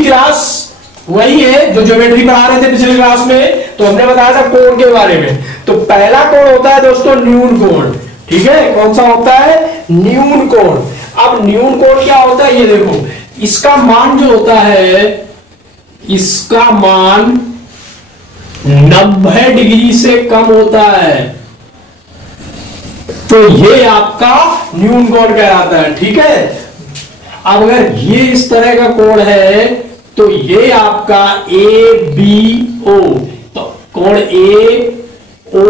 पिछली क्लास वही है जो ज्योमेट्री पढ़ा रहे थे पिछली क्लास में, तो हमने बताया था कोण के बारे में। तो पहला कोण होता है दोस्तों न्यून कोण, ठीक है। कौन सा होता है? न्यून कोण। अब न्यून कोण क्या होता है, ये देखो, इसका मान जो होता है, इसका मान 90 डिग्री से कम होता है, तो ये आपका न्यून कोण कहलाता है, ठीक है। अब अगर ये इस तरह का कोण है तो ये आपका ए बी ओ, तो कोण ए ओ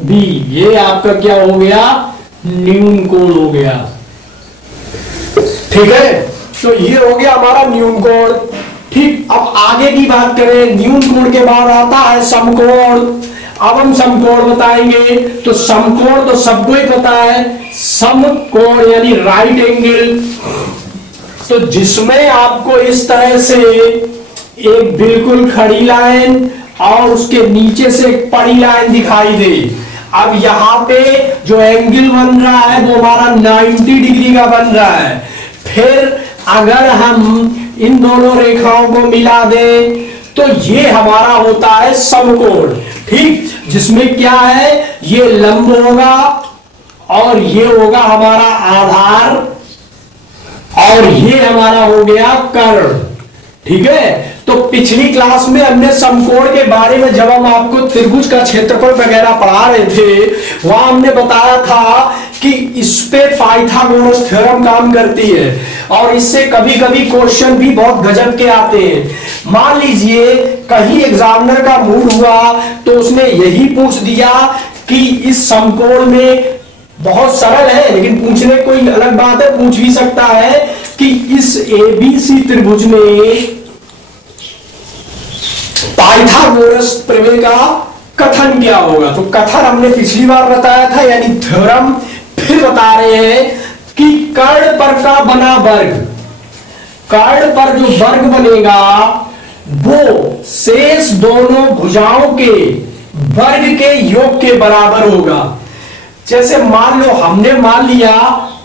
बी, ये आपका क्या हो गया? न्यून कोण हो गया, ठीक है। तो ये हो गया हमारा न्यून कोण, ठीक। अब आगे की बात करें, न्यून कोण के बाद आता है समकोण। अब हम समकोण बताएंगे, तो समकोण तो सबको ही पता है, समकोण यानी राइट एंगल, तो जिसमें आपको इस तरह से एक बिल्कुल खड़ी लाइन और उसके नीचे से एक पड़ी लाइन दिखाई दे। अब यहां पे जो एंगल बन रहा है वो हमारा 90 डिग्री का बन रहा है। फिर अगर हम इन दोनों रेखाओं को मिला दें तो ये हमारा होता है समकोण, ठीक। जिसमें क्या है, ये लंब होगा और ये होगा हमारा आधार और ये हमारा हो गया कर्ण, ठीक है। तो पिछली क्लास में हमने समकोण के बारे में, जब हम आपको त्रिभुज का क्षेत्रफल वगैरह पढ़ा रहे थे, वहां हमने बताया था कि इस पे पाइथागोरस थ्योरम काम करती है और इससे कभी कभी क्वेश्चन भी बहुत गजब के आते हैं। मान लीजिए कहीं एग्जामिनर का मूड हुआ तो उसने यही पूछ दिया कि इस समकोण में, बहुत सरल है लेकिन पूछने कोई अलग बात है, पूछ भी सकता है कि इस एबीसी त्रिभुज में पाइथागोरस प्रमेय का कथन क्या होगा। तो कथन हमने पिछली बार बताया था, यानी थ्योरम। फिर बता रहे हैं कि कर्ण पर का बना वर्ग, कर्ण पर जो वर्ग बनेगा वो शेष दोनों भुजाओं के वर्ग के योग के बराबर होगा। जैसे मान लो हमने मान लिया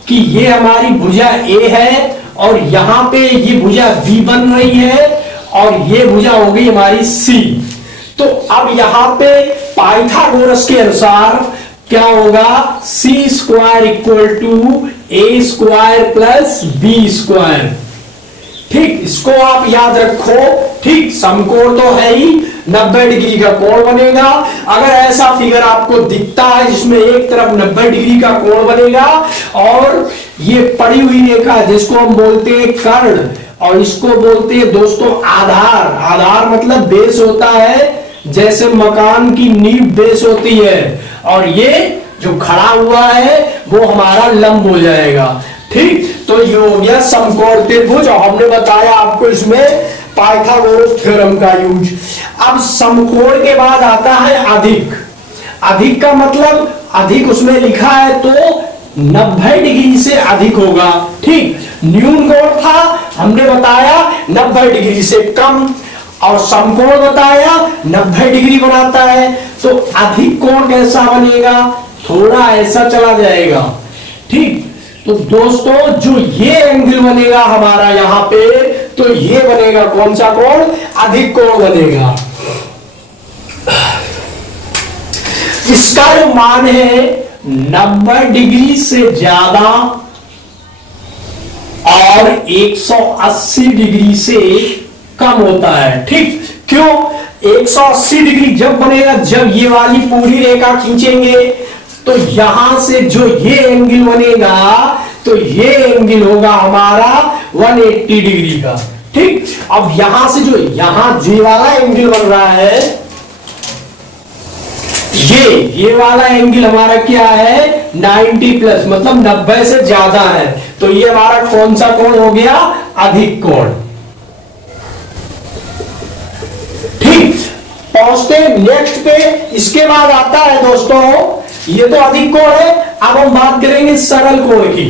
कि ये हमारी भुजा ए है और यहां पे ये भुजा बी बन रही है और ये भुजा हो गई हमारी सी। तो अब यहां पे पाइथागोरस के अनुसार क्या होगा, C square equal to A square plus B square, ठीक। इसको आप याद रखो, ठीक। समकोण तो है ही, 90 डिग्री का कोण बनेगा। अगर ऐसा फिगर आपको दिखता है जिसमें एक तरफ 90 डिग्री का कोण बनेगा और ये पड़ी हुई रेखा जिसको हम बोलते हैं कर्ण और इसको बोलते हैं दोस्तों आधार। आधार मतलब बेस होता है, जैसे मकान की नींव बेस होती है, और ये जो खड़ा हुआ है वो हमारा लंब हो जाएगा, ठीक। तो ये हो गया समकोण त्रिभुज और हमने बताया आपको इसमें पाइथागोरस थ्योरम का यूज। अब समकोण के बाद आता है अधिक। अधिक का मतलब, अधिक उसमें लिखा है तो 90 डिग्री से अधिक होगा, ठीक। न्यून कोण था, हमने बताया 90 डिग्री से कम, और समकोण बताया 90 डिग्री बनाता है। तो अधिक कोण कैसा बनेगा, थोड़ा ऐसा चला जाएगा, ठीक। तो दोस्तों जो ये एंगल बनेगा हमारा यहां पे, तो ये बनेगा कौन सा कोण, अधिक कोण बनेगा। इसका जो मान है 90 डिग्री से ज्यादा और 180 डिग्री से कम होता है, ठीक। क्यों 180 डिग्री जब बनेगा, जब ये वाली पूरी रेखा खींचेंगे तो यहां से जो ये एंगल बनेगा तो ये एंगल होगा हमारा 180 डिग्री का, ठीक। अब यहां से जो यहां ये वाला एंगल बन रहा है, ये वाला एंगल हमारा क्या है 90 प्लस, मतलब 90 से ज्यादा है। तो ये हमारा कौन सा कोण हो गया, अधिक कोण, ठीक। पहुंचते नेक्स्ट पे, इसके बाद आता है दोस्तों, ये तो अधिक कोण है। अब हम बात करेंगे सरल कोण की।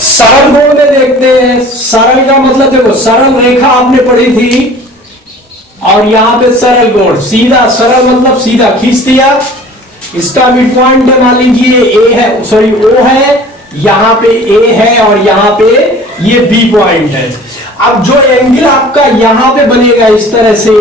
सरल कोण में देखते हैं। सरल का मतलब देखो, सरल रेखा आपने पढ़ी थी और और यहाँ पे सरल कोण, सीधा सरल मतलब सीधा खींच दिया। इसका मिड पॉइंट मान लीजिए ए है, सॉरी ओ है, यहाँ पे ए है और यहाँ पे ये बी पॉइंट है। अब जो एंगल आपका यहाँ पे बनेगा इस तरह से,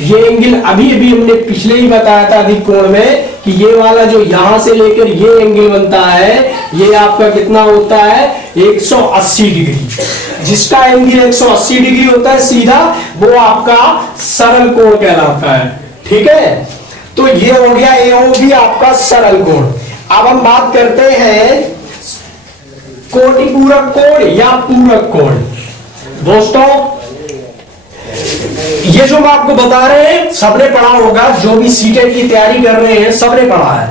ये एंगल अभी हमने पिछले ही बताया था अधिक कोण में कि ये वाला जो यहां से लेकर ये एंगल बनता है, ये आपका कितना होता है 180 डिग्री। जिसका एंगल 180 डिग्री होता है सीधा, वो आपका सरल कोण कहलाता है। ठीक है, तो ये हो गया ए ओ बी आपका सरल कोण। अब हम बात करते हैं कोटिपूरक कोण या पूरक कोण। दोस्तों ये जो हम आपको बता रहे हैं सबने पढ़ा होगा, जो भी सीटेट की तैयारी कर रहे हैं सबने पढ़ा है,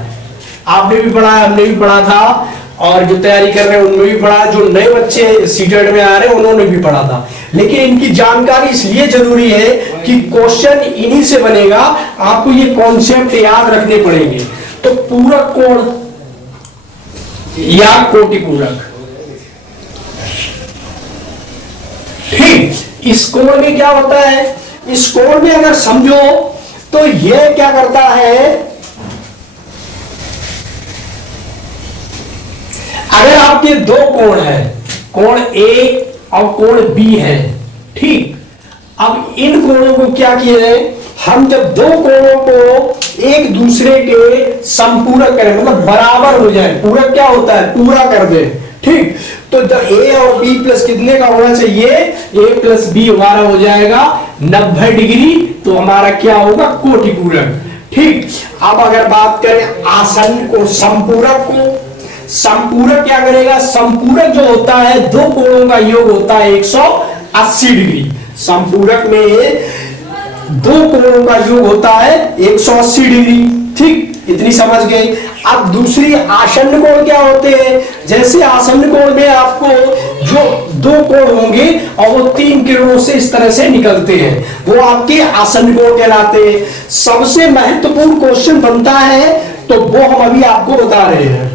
आपने भी पढ़ा है, हमने भी पढ़ा था, और जो तैयारी कर रहे हैं उनमें भी पढ़ा, जो नए बच्चे सीटेट में आ रहे हैं उन्होंने भी पढ़ा था। लेकिन इनकी जानकारी इसलिए जरूरी है कि क्वेश्चन इन्हीं से बनेगा, आपको ये कॉन्सेप्ट याद रखने पड़ेंगे। तो पूरक कोण या कोटिपूरक, ठीक, इस कोण में क्या होता है, इस कोण में अगर समझो तो यह क्या करता है, अगर आपके दो कोण है, कोण ए और कोण बी है, ठीक, अब इन कोणों को क्या किया है, हम जब दो कोणों को एक दूसरे के संपूरक करें, मतलब बराबर हो जाए, पूरक क्या होता है पूरा कर दे, ठीक, तो ए और बी प्लस कितने का होना चाहिए, ए प्लस बी हमारा हो जाएगा 90 डिग्री, तो हमारा क्या होगा कोटिपूरक। ठीक, अब अगर बात करें आसन्न को, संपूरक को, संपूरक क्या करेगा, संपूरक जो होता है दो कोणों का योग होता है 180 डिग्री। संपूरक में दो कोणों का योग होता है 180 डिग्री। ठीक, इतनी समझ गए। अब दूसरी आसन्न कोण क्या होते हैं, जैसे आसन्न कोण में आपको जो दो कोण होंगे और वो 3 किरणों से इस तरह से निकलते हैं, वो आपके आसन्न कोण कहलाते हैं। सबसे महत्वपूर्ण क्वेश्चन बनता है तो वो हम अभी आपको बता रहे हैं।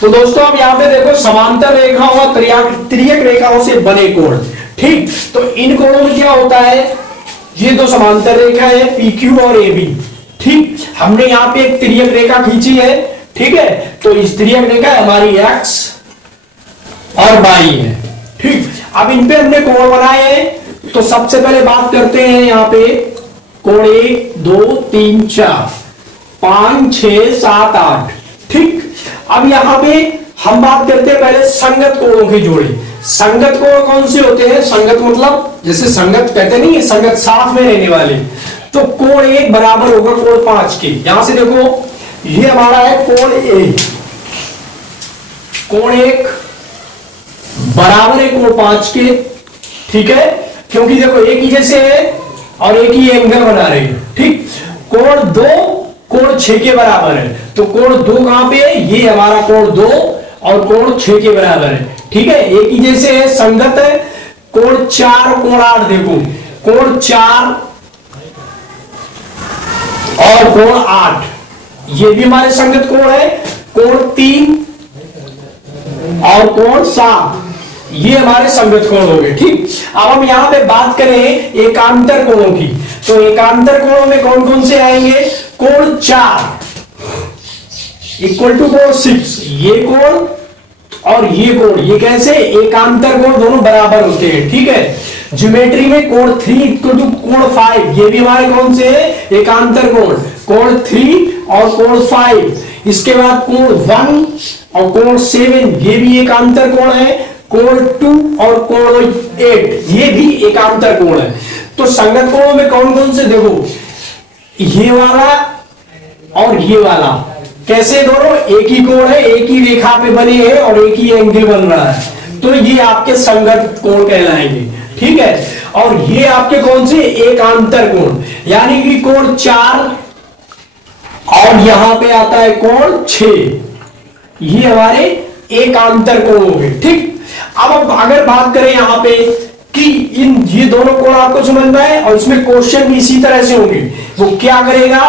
तो दोस्तों अब यहां पे देखो, समांतर रेखाओं और तिर्यक रेखाओं से बने कोण, ठीक, तो इन कोणों में क्या होता है, ये दो समांतर रेखा है PQ और AB, ठीक, हमने यहां पे एक तिर्यक रेखा खींची है, ठीक है, तो इस तिर्यक रेखा हमारी X और Y है, ठीक। अब इन पे हमने कोण बनाए हैं, तो सबसे पहले बात करते हैं यहां पे कोण 1 2 3 4 5 6 7 8, ठीक। अब यहां पे हम बात करते हैं पहले संगत कोणों की जोड़ी। संगत कोण कौन से होते हैं, संगत मतलब जैसे संगत कहते नहीं है, संगत साथ में रहने वाले, तो कोण 1 बराबर होगा कोण 5 के। यहां से देखो ये हमारा है कोण 1, कोण 1 बराबर है कोण 5 के, ठीक है, क्योंकि देखो एक ही जैसे है और एक ही एंगल बना रहे हैं, ठीक। कोण 2 कोण 6 के बराबर है, तो कोण 2 कहां पे है, ये हमारा कोण 2 और कोण 6 के बराबर है, ठीक है, एक ही जैसे है, संगत है। कोण 4 और कोण 8 देखो, कोण 4 और कोण 8 ये भी हमारे संगत कोण है। कोण 3 और कोण 7 ये हमारे संगत कोण हो गए, ठीक। अब हम यहां पे बात करें एकांतर कोणों की, तो एकांतर कोणों में कौन कौन से आएंगे, कोण 4 इक्वल टू कोण 6, ये कोण और ये कोण, ये कैसे एकांतर कोण दोनों बराबर होते हैं, ठीक है। ज्योमेट्री में कोण 3 इक्वल टू कोण 5, ये भी हमारे कौन से है एकांतर कोण, कोण 3 और कोण 5। इसके बाद कोण 1 और कोण 7 ये भी एकांतर कोण है। कोण 2 और कोण 8 ये भी एकांतर कोण है। तो संगत कोणों में कौन कौन से देखो, ये वाला और ये वाला, कैसे दोनों एक ही कोण है, एक ही रेखा पे बने हैं और एक ही एंगल बन रहा है, तो ये आपके संगत कोण कहलाएंगे, ठीक है। और ये आपके कौन से एकांतर कोण, यानी कि कोण 4 और यहां पे आता है कोण 6, ये हमारे एकांतर कोण हो गए, ठीक। अब अगर बात करें यहां पे कि इन ये दोनों कोण आपको समझना है और इसमें क्वेश्चन भी इसी तरह से होंगे, वो क्या करेगा,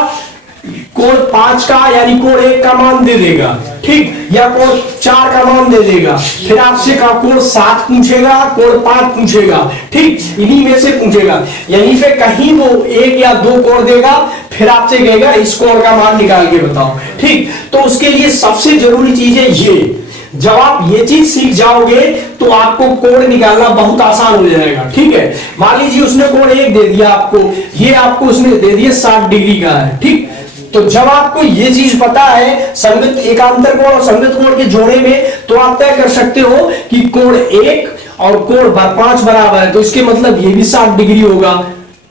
कोण 5 का यानी कोण 1 का मान दे देगा, ठीक, या कोण 4 का मान दे देगा। फिर आपसे का कोण 7 पूछेगा, कोण 5 पूछेगा, ठीक, इन्हीं में से पूछेगा। यहीं पे कहीं वो 1 या 2 कोण देगा, फिर आपसे कहेगा इस कोण का मान निकाल के बताओ, ठीक। तो उसके लिए सबसे जरूरी चीज है ये, जब आप ये चीज सीख जाओगे तो आपको कोण निकालना बहुत आसान हो जाएगा, ठीक है। मान लीजिए उसने कोण 1 दे दिया आपको, ये आपको उसने दे दिया 60 डिग्री का है, ठीक। तो जब आपको ये चीज पता है संगत एकांतर कोण और संगत कोण के जोड़े में, तो आप तय कर सकते हो कि कोण 1 और कोण 5 बराबर है, तो इसके मतलब ये भी 60 डिग्री होगा,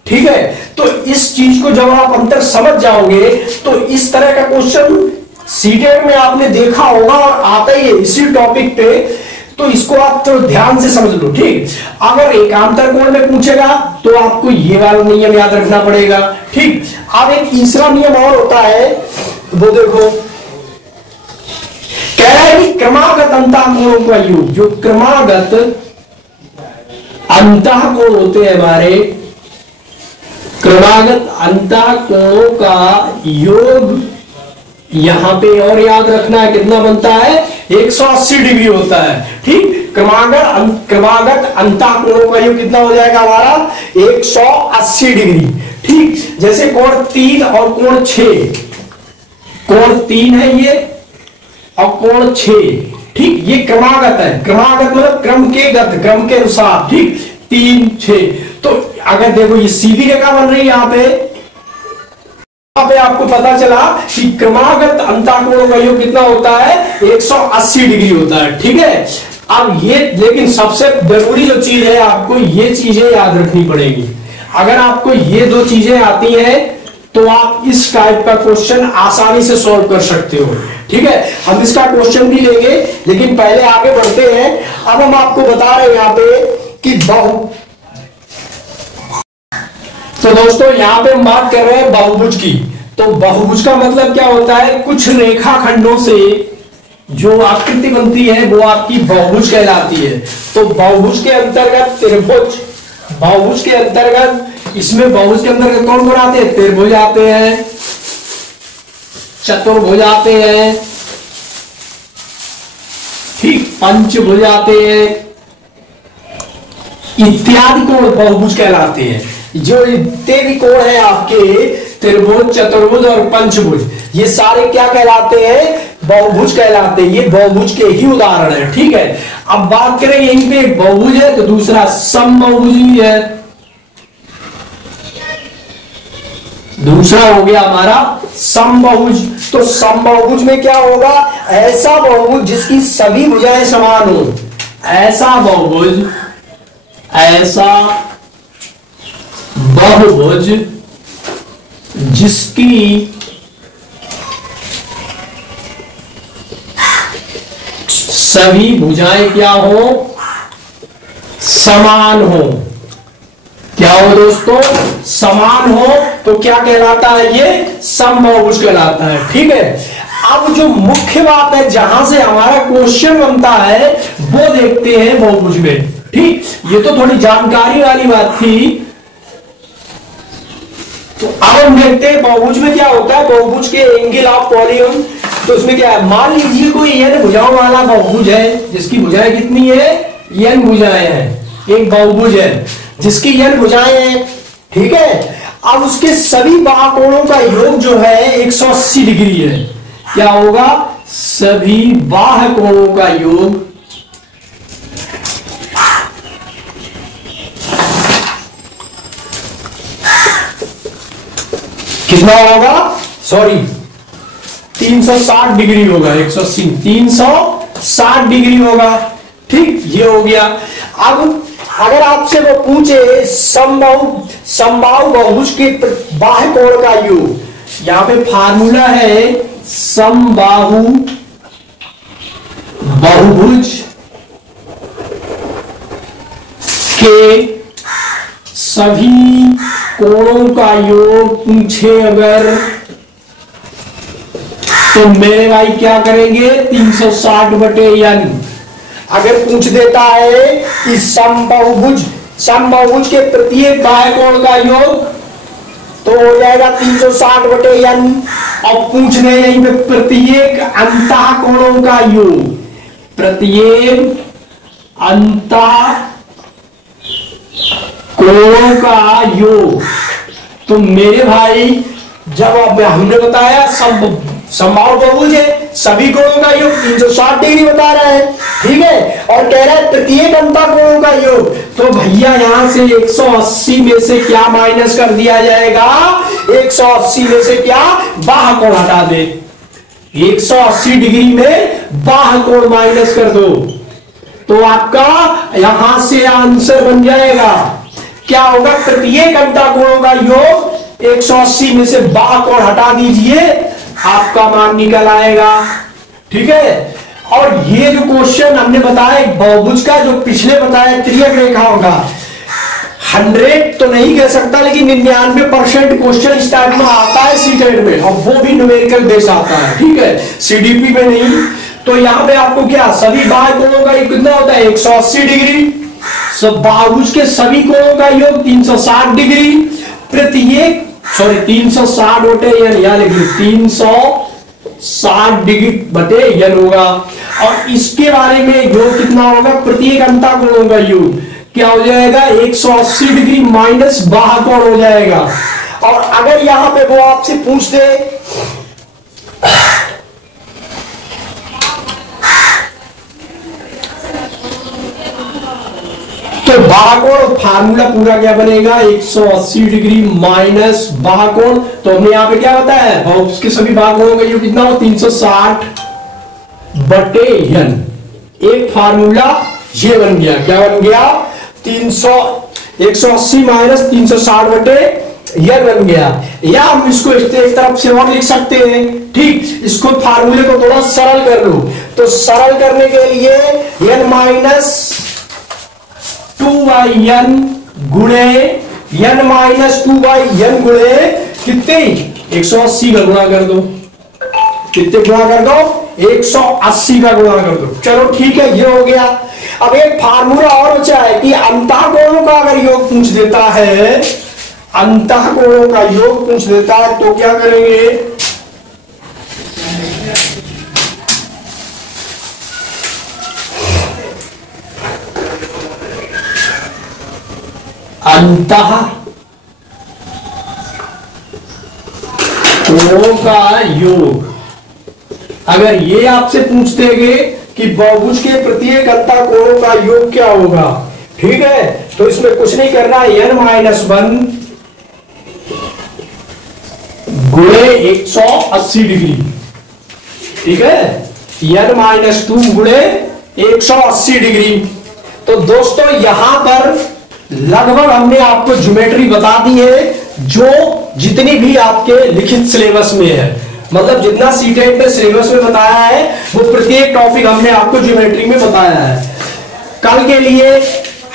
ठीक है। तो इस चीज को जब आप अंतर समझ जाओगे तो इस तरह का क्वेश्चन सीटेट में आपने देखा होगा और आता ही है इसी टॉपिक पे, तो इसको आप तो ध्यान से समझ लो, ठीक। अगर एकांतर कोण में पूछेगा तो आपको ये वाला नियम याद रखना पड़ेगा, ठीक। अब एक तीसरा नियम और होता है, वो देखो, कह रहा है कि क्रमागत अंतःकोणों का योग, जो क्रमागत अंतःकोण होते हैं हमारे, क्रमागत अंतःकोणों का योग यहां पे और याद रखना है कितना बनता है, 180 डिग्री होता है, ठीक। क्रमागत अंतःकोणों का योग कितना हो जाएगा हमारा, 180 डिग्री, ठीक। जैसे कोण 3 और कोण 6, कोण 3 है ये और कोण 6, ठीक, ये क्रमागत है। क्रमागत मतलब क्रम के गत, क्रम के अनुसार, ठीक, 3 6। तो अगर देखो ये सीधी रेखा बन रही है यहां पे आपको पता चला कि क्रमागत अंतःकोणों का योग कितना होता है, 180 डिग्री होता है, ठीक है। अब ये लेकिन सबसे जरूरी जो चीज है, आपको ये चीजें याद रखनी पड़ेगी। अगर आपको ये 2 चीजें आती हैं तो आप इस टाइप का क्वेश्चन आसानी से सॉल्व कर सकते हो, ठीक है। हम इसका क्वेश्चन भी लेंगे, लेकिन पहले आगे बढ़ते हैं। अब हम आपको बता रहे हैं यहाँ पे कि तो दोस्तों यहां पे हम बात कर रहे हैं बहुभुज की। तो बहुभुज का मतलब क्या होता है, कुछ रेखाखंडों से जो आकृति बनती है वो आपकी बहुभुज कहलाती है। तो बहुभुज के अंतर्गत त्रिभुज, बहुभुज के अंतर्गत, इसमें बहुभुज के अंतर्गत कौन कौन आते हैं, त्रिभुज आते हैं, चतुर्भुज आते हैं, ठीक, पंचभुज आते हैं, इत्यादि कोण बहुभुज कहलाते हैं। जो इतने भी कोण है आपके, त्रिभुज, चतुर्भुज और पंचभुज, ये सारे क्या कहलाते हैं, बहुभुज कहलाते हैं। ये बहुभुज के ही उदाहरण है, ठीक है। अब बात करें, यहीं पे एक बहुभुज है तो दूसरा समबाहुभुज भी है। दूसरा हो गया हमारा समबाहुभुज। तो समबाहुभुज में क्या होगा, ऐसा बहुभुज जिसकी सभी भुजाएं समान हो, ऐसा बहुभुज, ऐसा बहुभुज जिसकी सभी भुजाएं क्या हो, समान हो। क्या हो दोस्तों, समान हो, तो क्या कहलाता है, ये समबाहुभुज कहलाता है, ठीक है। अब जो मुख्य बात है जहां से हमारा क्वेश्चन बनता है वो देखते हैं बहुभुज में, ठीक। ये तो थोड़ी जानकारी वाली बात थी। तो अब हम देखते हैं बहुभुज में क्या होता है, बहुभुज के एंगल ऑफ पॉलीगॉन। तो उसमें क्या है, मान लीजिए कोई n भुजाओं वाला बहुभुज है, जिसकी भुजाएं कितनी है, n भुजाएं हैं। एक बहुभुज है जिसकी n भुजाएं हैं, ठीक है। अब उसके सभी बाहुकोणों का योग जो है 180 डिग्री है। क्या होगा, सभी बाहुकोणों का योग कितना होगा, सॉरी 360 डिग्री होगा, 180 360 डिग्री होगा, ठीक, ये हो गया। अब अगर आपसे वो पूछे समबाहु बहुभुज के बाहुकोण का योग, यहां पे फार्मूला है समबाहु बहुभुज के सभी कोणों का योग पूछे अगर, तो मेरे भाई क्या करेंगे, 360/n। अगर पूछ देता है कि समबाहुभुज के प्रत्येक बाहुकोण का योग, तो हो जाएगा 360/n। और पूछ रहे हैं यहीं पे प्रत्येक अंतःकोणों का योग, प्रत्येक अंतःकोणों का योग। तो मेरे भाई जब हमने बताया समबाहु बहुभुज है, सभी कोणों का योग 360 डिग्री बता रहा है, ठीक है, और कह रहा है प्रत्येक अंतःकोणों का योग। तो भैया यहां से 180 में से क्या माइनस कर दिया जाएगा, 180 में से क्या, बाह्य कोण हटा दे, 180 डिग्री में बाह्य कोण माइनस कर दो, तो आपका यहां से आंसर बन जाएगा क्या होगा, प्रत्येक अंतःकोणों का योग 180 में से बाह्य कोण हटा दीजिए, आपका मान निकल आएगा, ठीक है। और ये जो क्वेश्चन हमने बताया बहुभुज का, जो पिछले बताया त्रियक रेखाओं का, 100 तो नहीं कह सकता, लेकिन 99% क्वेश्चन इस टाइप में आता है सीटेट में, और वो भी न्यूमेरिकल बेस आता है, ठीक है, सीडीपी में नहीं। तो यहां पे आपको क्या, सभी बाह्य कोणों का योग कितना होता है, 180 डिग्री। सब बहुभुज के सभी कोणों का योग 360 डिग्री, प्रत्येक 360/n, यहां लिख लो 360 डिग्री बटे n होगा। और इसके बारे में योग कितना होगा, प्रत्येक अंतःकोणों का योग क्या हो जाएगा, 180 डिग्री माइनस बाह्य कोण हो जाएगा। और अगर यहां पे वो आपसे पूछ दे तो बाह्य कोण फार्मूला पूरा क्या बनेगा, 180 डिग्री माइनस बाह्य कोण। तो हमने यहां पे क्या बताया है, बहुभुज के सभी बाह्य कोणों का योग कितना हो, 360/n। एक फार्मूला ये बन गया, क्या बन गया, 180 माइनस 360/n बन गया। या हम इसको एक तरफ से और लिख सकते हैं, ठीक, इसको फार्मूले को थोड़ा सरल कर लो। तो सरल करने के लिए n माइनस 2/n गुणे n माइनस 2/n गुणे कितने, 180 का गुणा कर दो, कितने गुणा कर दो, 180 का गुणा कर दो। चलो ठीक है, ये हो गया। अब एक फार्मूला और बचा है कि अंतःकोणों का अगर योग पूछ देता है, अंतःकोणों का योग पूछ देता है, तो क्या करेंगे, अंतःकोणों का योग। अगर ये आपसे पूछ देंगे कि बहुभुज के प्रत्येक अंतःकोणों का योग क्या होगा, ठीक है, तो इसमें कुछ नहीं करना, n माइनस 1 गुणे 180 डिग्री, ठीक है, n माइनस 2 गुणे 180 डिग्री। तो दोस्तों यहां पर लगभग हमने आपको ज्योमेट्री बता दी है, जो जितनी भी आपके लिखित सिलेबस में है, मतलब जितना सीटेट में सिलेबस में बताया है, वो प्रत्येक टॉपिक हमने आपको ज्योमेट्री में बताया है। कल के लिए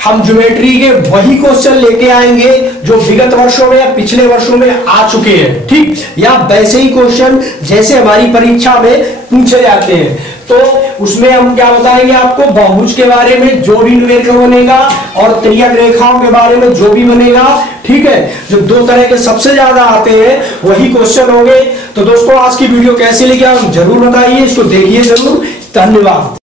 हम ज्योमेट्री के वही क्वेश्चन लेके आएंगे जो विगत वर्षों में या पिछले वर्षों में आ चुके हैं, ठीक, या वैसे ही क्वेश्चन जैसे हमारी परीक्षा में पूछे जाते हैं। तो उसमें हम क्या बताएंगे आपको, बहुभुज के बारे में जो भी न्यूमेरिकल बनेगा और त्रियक रेखाओं के बारे में जो भी बनेगा, ठीक है, जो दो तरह के सबसे ज्यादा आते हैं वही क्वेश्चन होंगे। तो दोस्तों आज की वीडियो कैसी लगी आप जरूर बताइए, इसको देखिए जरूर। धन्यवाद।